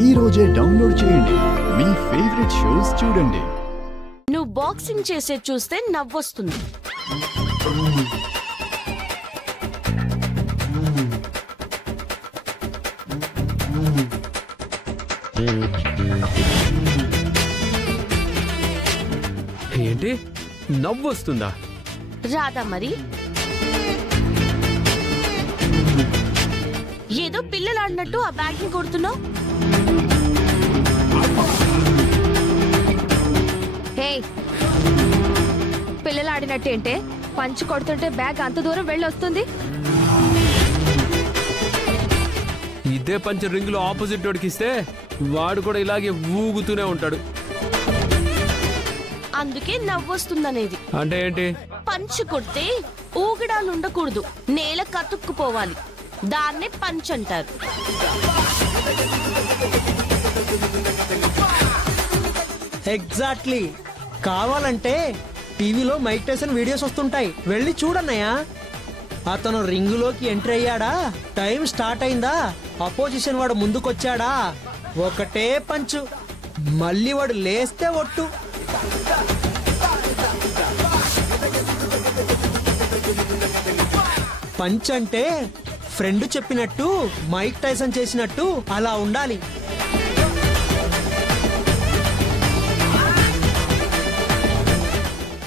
ఈ రోజే డౌన్లోడ్ చేయండి, మీ ఫేవరెట్ షోస్ చూడండి. నువ్వు బాక్సింగ్ చేసే చూస్తే నవ్వొస్తుంది. ఏంటి నవ్వొస్తుందా? రాదా మరి? ఏదో పిల్లలు ఆడినట్టు ఆ బ్యాగ్ ని కొడుతున్నావు. పిల్లలు ఆడినట్టేంటే పంచి కొడుతుంటే బ్యాగ్ అంత దూరం వెళ్ళొస్తుంది. ఇదే పంచ రింగులు ఆపోజిట్ వాడికి ఇస్తే వాడు కూడా ఇలాగే ఊగుతూనే ఉంటాడు. అందుకే నవ్వొస్తుందనేది. అంటే ఏంటి? పంచి కొడితే ఊగడాలు ఉండకూడదు, నేల కతుక్కుపోవాలి. దాన్నే పంచ్ అంటారు. ఎగ్జాక్ట్లీ. కావాలంటే టీవీలో మైక్ టైసన్ వీడియోస్ వస్తుంటాయి, వెళ్ళి చూడన్నయ్యా. అతను రింగులోకి ఎంట్రీ అయ్యాడా, టైం స్టార్ట్ అయిందా, అపోజిషన్ వాడు ముందుకొచ్చాడా, ఒకటే పంచు, మళ్ళీ వాడు లేస్తే ఒట్టు. పంచ్ అంటే ఫ్రెండ్ చెప్పినట్టు, మైక్ టైసన్ చేసినట్టు అలా ఉండాలి.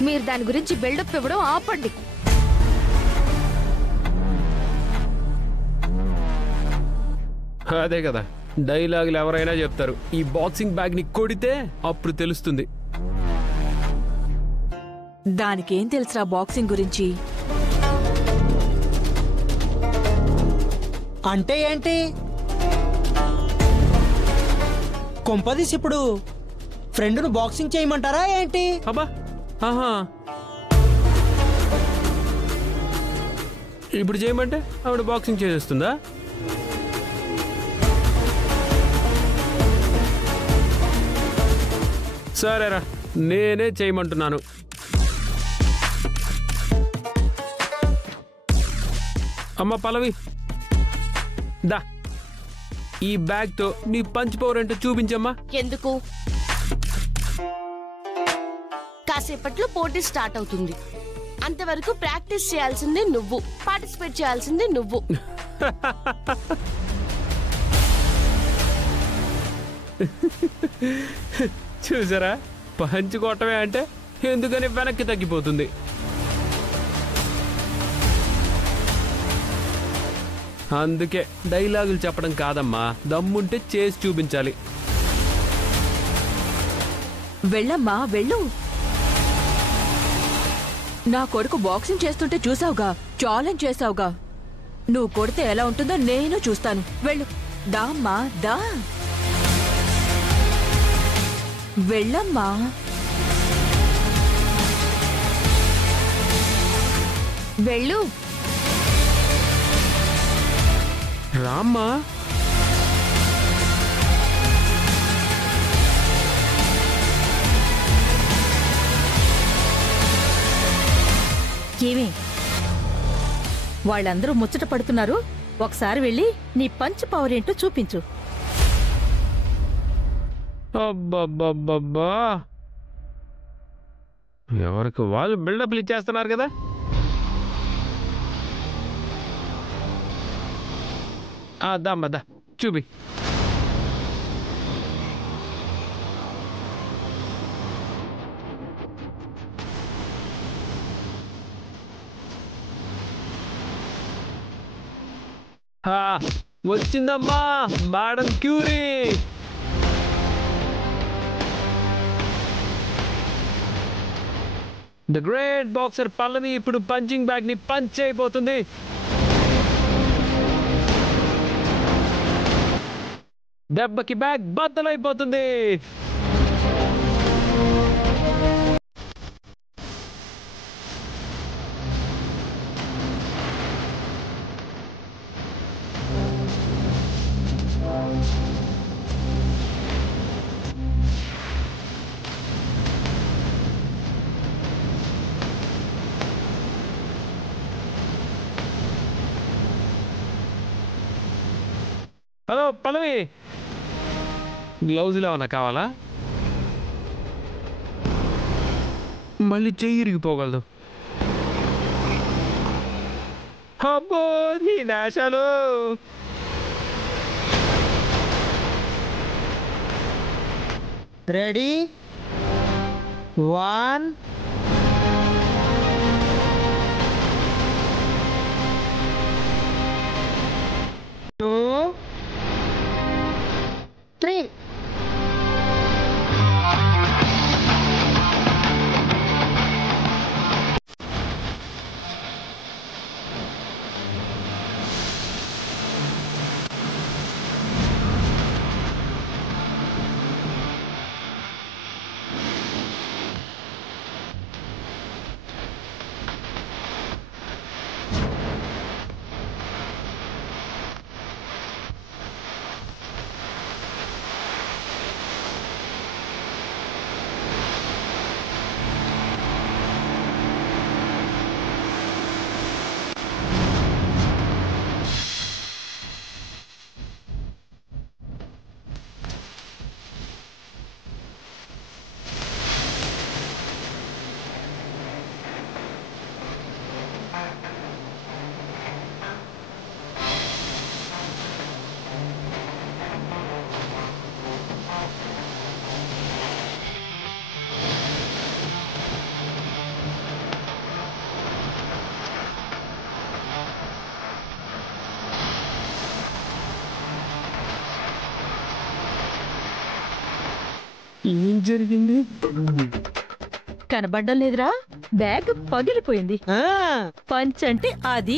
మీరు దాని గురించి బిల్డప్ ఇవ్వడం ఆపండి. అదే కదా డైలాగులు ఎవరైనా చెప్తారు. ఈ బాక్సింగ్ బ్యాగ్ ని కొడితే అప్పుడు తెలుస్తుంది. దానికేం తెలుసురా బాక్సింగ్ గురించి? అంటే ఏంటి? కొంపదీసి ఇప్పుడు ఫ్రెండ్ను బాక్సింగ్ చేయమంటారా ఏంటి? అబ్బా, ఆహా, ఇప్పుడు చేయమంటే ఆవిడ బాక్సింగ్ చేసేస్తుందా? సరేరా, నేనే చేయమంటున్నాను. అమ్మ పల్లవి, దా ఈ బ్యాగ్ తో నీ పంచ్ పవర్ అంటే చూపించమ్మా. ఎందుకు? కాసేపట్లో పోటీ స్టార్ట్ అవుతుంది. అంతవరకు ప్రాక్టీస్ చేయాల్సిందే నువ్వు, పార్టిసిపేట్ చేయాల్సిందే నువ్వు. చూసారా, పంచి కొట్టమే అంటే ఎందుకని వెనక్కి తగ్గిపోతుంది. అందుకే డైలాగులు చెప్పడం కాదమ్మా, దమ్ముంటే చేసి చూపించాలి. వెళ్ళమ్మా వెళ్ళు. నా కొడుకు బాక్సింగ్ చేస్తుంటే చూసావుగా, ఛాలెంజ్ చేసావుగా. నువ్వు కొడితే ఎలా ఉంటుందో నేను చూస్తాను. వెళ్ళు, దా అమ్మా, దా. వెళ్ళమ్మా. వెళ్ళు. రామ్మా. ఏమే, వాళ్ళందరూ ముచ్చట పడుతున్నారు, ఒకసారి వెళ్ళి నీ పంచ్ పవర్ ఏంటో చూపించు. అబ్బబ్బబ్బబ్బా, ఎవరికి వాళ్ళు బిల్డప్లు ఇచ్చేస్తున్నారు కదా. దమ్మా చూపి. వచ్చిందమ్మా madam Curie. The great boxer Pallavi ఇప్పుడు పంచింగ్ బ్యాగ్ ని పంచ్ అయిపోతుంది. దెబ్బకి బ్యాగ్ బద్దలైపోతుంది. హలో పల్లవి, గ్లౌజులు ఏమన్నా కావాలా? మళ్ళీ చెయ్యి ఇరిగిపోగలదు. అబ్బో నీ నాశాలు. రెడీ 1 2 3 ఏం జరిగింది? కనబడ్డం లేదురా, బ్యాగ్ పగిలిపోయింది. పంచ్ అంటే అది.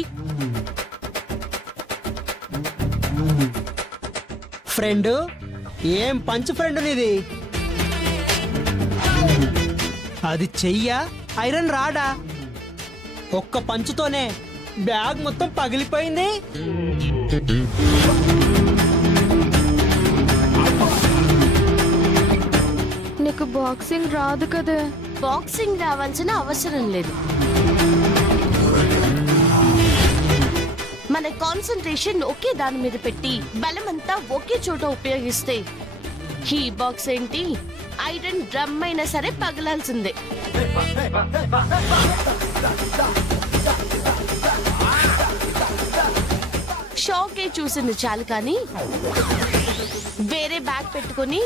ఫ్రెండ్, ఏం పంచ్ ఫ్రెండ్ నీది? అది చెయ్యా ఐరన్ రాడా? ఒక్క పంచుతోనే బ్యాగ్ మొత్తం పగిలిపోయింది. నీకు బాక్సింగ్ రాదు కదా? బాక్సింగ్ రావాల్సిన అవసరం లేదు. మన కాన్సంట్రేషన్ ఒకే దాని మీద పెట్టి బలమంతా ఒకే చోట ఉపయోగిస్తే ఈ బాక్స్ ఏంటి ఐరన్ డ్రమ్ అయినా సరే పగలాల్సిందే. షాకే చూసింది చాలు కానీ వేరే బ్యాగ్ పెట్టుకొని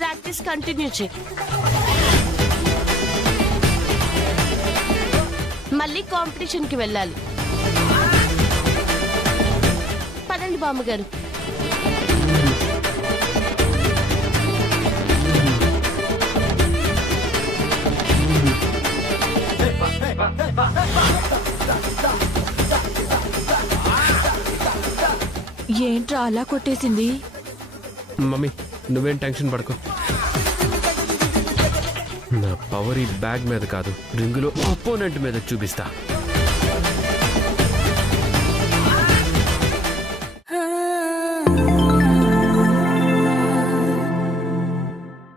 ప్రాక్టీస్ కంటిన్యూ చేయి. మళ్ళీ కాంపిటీషన్ కి వెళ్ళాలి. పదండి బామ్మగారు. ఏంట్రా అలా కొట్టేసింది? మమ్మీ నువ్వేం టెన్షన్ పడకు. నా పవర్ ఈ బ్యాగ్ మీద కాదు, రింగులో అపోనెంట్ మీద చూపిస్తా.